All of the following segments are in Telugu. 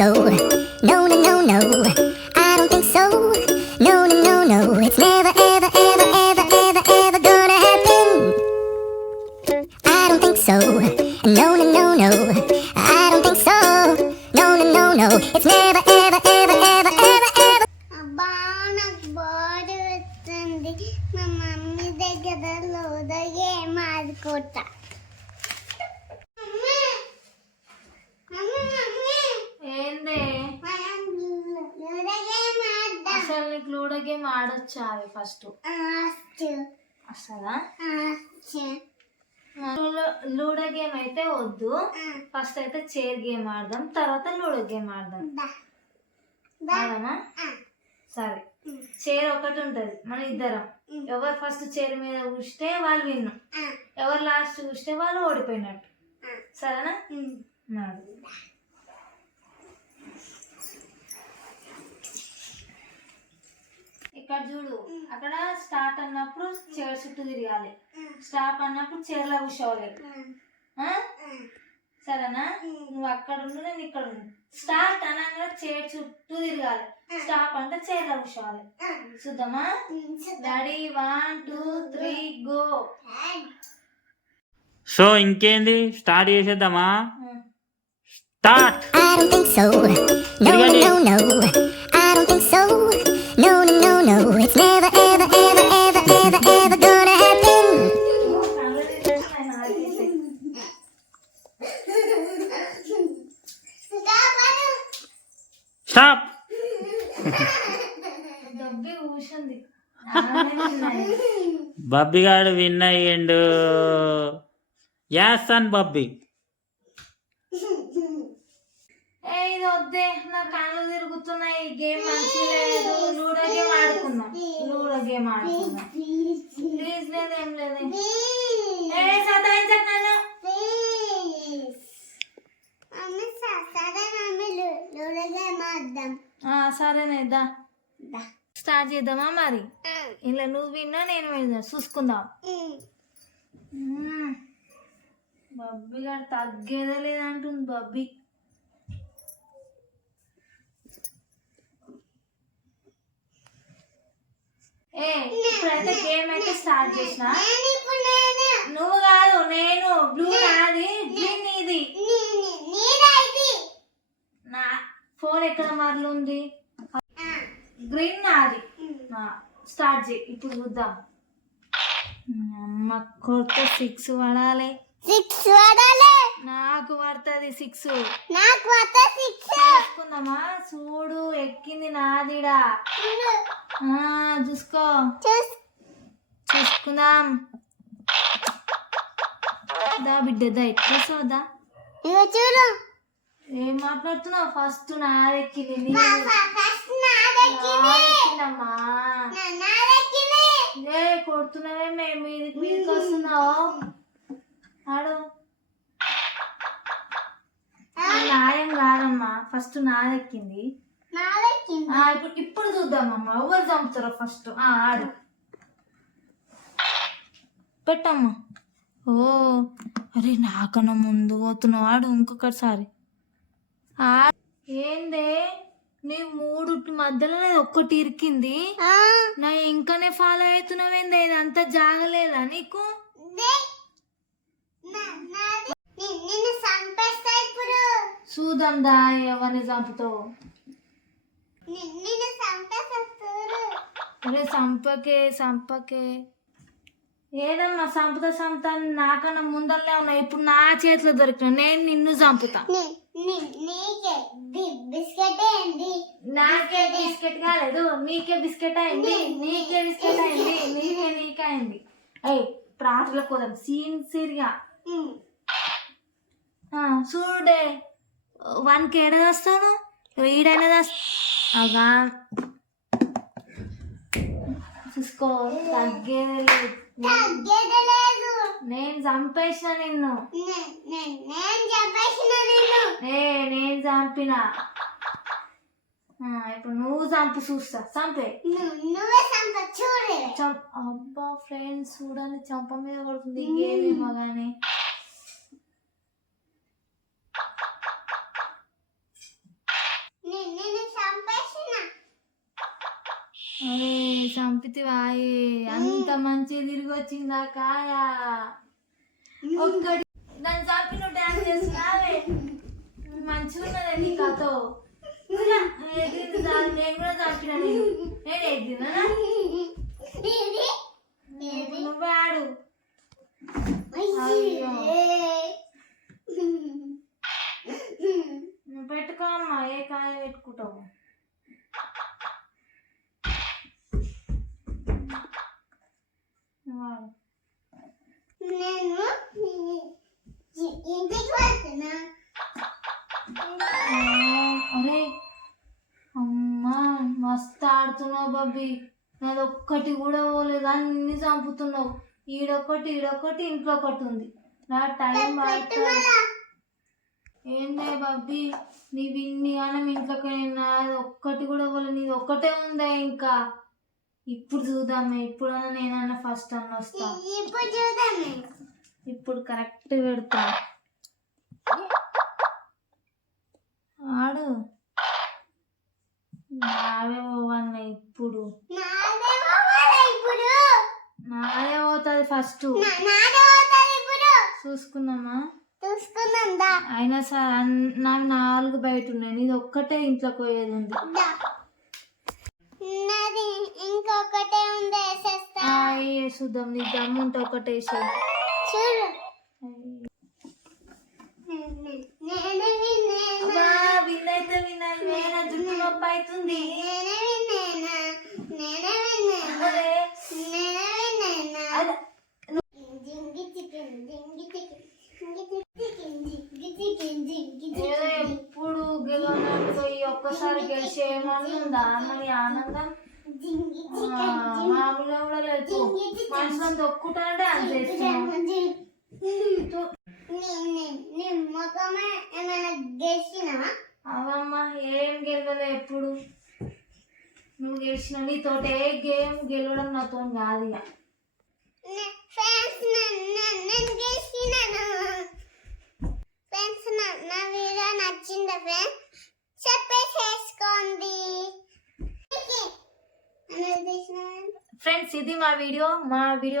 so. No, no, no, no. I don't think so. No, no, no, no. It's never, ever, ever, ever, ever, ever gonna happen. I don't think so. No, no, no, no. I don't think so. No, no, no, no. It's never, ever, ever, ever, ever, ever. అబ్బా నాకు బాగా వస్తుంది. మా మమ్మీ దగ్గర లోదగే మాడుకోతా. ఏందే అసలు నీకు లూడో గేమ్ ఆడొచ్చా అవి ఫస్ట్ అసలా లూడో గేమ్ అయితే వద్దు, ఫస్ట్ అయితే చైర్ గేమ్ ఆడదాం, తర్వాత లూడో గేమ్ ఆడదాం. ఆడమా? సరే, చైర్ ఒకటి ఉంటది, మన ఇద్దరం ఎవరు ఫస్ట్ చైర్ మీద కూర్స్తే వాళ్ళు విన్ను, ఎవరు లాస్ట్ కూర్స్తే వాళ్ళు ఓడిపోయినట్టు. సరేనా? ఇక్కడ చూడు, అక్కడ స్టార్ట్ అన్నప్పుడు చైర్ చుట్టూ తిరగాలి, స్టాప్ అన్నప్పుడు చైర్లో కూర్చోవాలి. సరేనా? నువ్వు అక్కడ ఉండు, నేను ఇక్కడ ఉండు. స్టార్ట్ అనగా చైర్ చుట్టూ తిరగాలి, స్టాప్ అంటే చైర్లో కూర్చోవాలి. చూద్దామా? Ready, 1 2 3 go. సో ఇంకేంది, స్టార్ట్ చేసేద్దామా? Start. I don't think so. No, no, no, no. I don't think so. No, no, no, no. It's never, ever, ever, ever, ever, ever gonna happen. Stop. దబ్బి ఊసింది. బబ్బి గాడు విన్ అయ్యిండు. యాస్ అన్ బబ్బి. ఇది వద్దే, నా కళ్ళు తిరుగుతున్నాయి, గేమ్ మంచి లేదు. లూడో గేమ్ ఆడుకుందాం, లూడో గేమ్ ఆడుకుందాం. ప్లీజ్, లేదేం లేదే. సతాయించకు నన్ను. సరేనేదా, స్టార్ట్ చేద్దామా మరి? ఇలా నువ్వు విన్నా నేను విన్నా, చూసుకుందాం. బబ్బి గారు తగ్గేదే లేదంటుంది బబ్బి. ఇప్పుడైతే గేమ్ అయితే స్టార్ట్ చేసిన. నువ్వు కాదు, నేను. బ్లూ నాది, గ్రీన్ నీది. నా ఫోన్ ఎక్కడ మరలుంది? గ్రీన్ నాది. స్టార్ట్ చేయి, ఇప్పుడు చూద్దాం. అమ్మ కొత్త 6 పడాలి. 6 పడాలి. నాకు పడుతుంది 6. నాకు పడుతుంది 6. చూసుకుందామా? చూడు, ఎక్కింది నాదిడా. చూసుకో, చూసుకుందాం. దా బిడ్డ, దా ఎట్లా సోదా. చూడు, ఏం మాట్లాడుతున్నావు? ఫస్ట్ నాదెక్కింది. ఏ కొడుతున్నావే, మేము మీదకి వస్తున్నావు. ఆడు నాయం కాదమ్మా, ఫస్ట్ నాదెక్కింది. ఇప్పుడు చూద్దామమ్మా ఎవరు చంపుతారో ఫస్ట్. ఆడు పెట్టమ్మా. ఓ అరే, నాకన్నా ముందు పోతున్నావు. ఆడు ఇంకొకసారి. ఏందే, నీ 3 మధ్యలో ఒక్కటి ఇరికింది. నా ఇంకానే ఫాలో అవుతున్నావేందే? ఇదంతా జాగలేదా నీకు? చూద్దాం దా, ఎవరిని చంపుతావు. అరే సంపకే. ఏదమ్మా చంపుతా నాకన్నా ముందరలే ఉన్నా. ఇప్పుడు నా చేతిలో దొరికిన, నేను నిన్ను చంపుతా. నాకే బిస్కెట్ కాలేదు, నీకే బిస్కెట్ అయింది. నీకే బిస్కెట్ అయింది, నీకే అయింది. అయ్యి ఇప్పుడు ఆటలకు పోదాం సిన్సియర్గా. చూడే, 1కి ఏడ వస్తాను, ఈడైనా అగా చూసుకో. తగ్గేది లేదు. నేను చంపేసిన నిన్ను. నేను చంపిన. ఇప్పుడు నువ్వు చంపు, చూస్తా. చంపే. అబ్బా ఫ్రెండ్స్, చూడండి, చంప మీద కొడుతుంది గేమేమో కానీ. అరే సంపితి వాయి అంత మంచి తిరిగి వచ్చిందా కాయ ఒక్కటి దాన్ని చంపి నువ్వు డ్యాన్స్ చేస్తున్నావే మంచిగా ఉన్నదే నీ కథో నేను కూడా చంపిన నేను ఎగ్గినా నువ్వే ఆడు అయ్యో నువ్వు పెట్టుకో అమ్మా ఏ కాయ పెట్టుకుంటావు నేను ఇంటికి వెళ్తున్నా. అరే అమ్మా మస్తు ఆడుతున్నావు బాబీ నాది ఒక్కటి కూడా పోలేదు అన్ని చంపుతున్నావు ఈడొక్కటి ఇంట్లో ఒకటి ఉంది నా టైం పడుతుంది ఏందే బాబీ నీవి ఇన్ని అనం ఇంట్లోకి నాది ఒక్కటి కూడా పోలేదు నీది ఒక్కటే ఉందా ఇంకా ఇప్పుడు చూద్దామే ఇప్పుడన్నా నేనన్నా ఫస్ట్ అన్న వస్తా ఇప్పుడు చూద్దామే. ఇప్పుడు కరెక్ట్ పెడతా ఆడు నావే పోవన్న ఇప్పుడు నాదే పోవాలి ఇప్పుడు. నాదే పోతుంది ఫస్ట్ నాదే పోతుంది ఇప్పుడు. చూసుకుందామా చూసుకుందాం దా. అయినా సరే నాకు 4 బయట ఉన్నాయి నీది ఒక్కటే ఇంట్లోకి పోయేది ఉంది దా. నాది ఇంకొకటే ఉంది వేసేస్తా. చూద్దాం నీ దమ్ముంటే ఒకటే వేసేయి చూడు నేనే విన్నేనా. విన్నైతే విన్నా జుట్టు నొప్పి అవుతుంది నేనే విన్నేనా. నేనే విన్నేనా. అరే, నేనే విన్నేనా. అదే, జింగి చికెన్ జింగి చికెన్ జింగి చికెన్ జింగి చికెన్ జింగి ఏదో చికెన్. ఎప్పుడు గెలవనట్టు ఈ ఒక్కసారి గెలిచి ఏమనుందా అన్నది ఆనందం జింగి ఆ, చికెన్ జింగి మామూలుగా కూడా లేదు మనుషులను తొక్కుతాంటే అది చేస్తున్నాం నీ ముఖమే ఏమైనా గెలిచినావా? అవమ్మా ఏం గెలవలే ఎప్పుడు నువ్వు గెలిచినావు నీతోటి ఏ గేమ్ గెలవడం నాతో కాదు ఇక ఫ్రెండ్స్ నేను గెలిచినాను. ఫ్రెండ్స్ నా వీడియో నచ్చిందా ఫ్రెండ్స్ చెప్పేసేసుకోండి. ఫ్రెండ్స్ ఇది మా వీడియో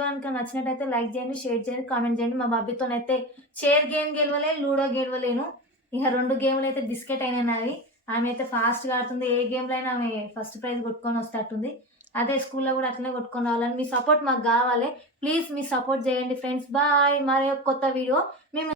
కనుక నచ్చినట్టయితే లైక్ చేయండి షేర్ చేయండి కామెంట్ చేయండి మా బాబీతోనైతే చైర్ గేమ్ గెలవలే లూడో గెలవలేను ఇక 2 గేమ్లు అయితే బిస్కెట్ అయినాయి అవి ఆమె అయితే ఫాస్ట్గా ఆడుతుంది ఏ గేమ్లో అయినా ఆమె ఫస్ట్ ప్రైజ్ కొట్టుకొని వస్తట్టుంది అదే స్కూల్లో కూడా అట్లనే కొట్టుకొని రావాలని మీ సపోర్ట్ మాకు కావాలి ప్లీజ్ మీ సపోర్ట్ చేయండి ఫ్రెండ్స్ బాయ్ మరి కొత్త వీడియో మేము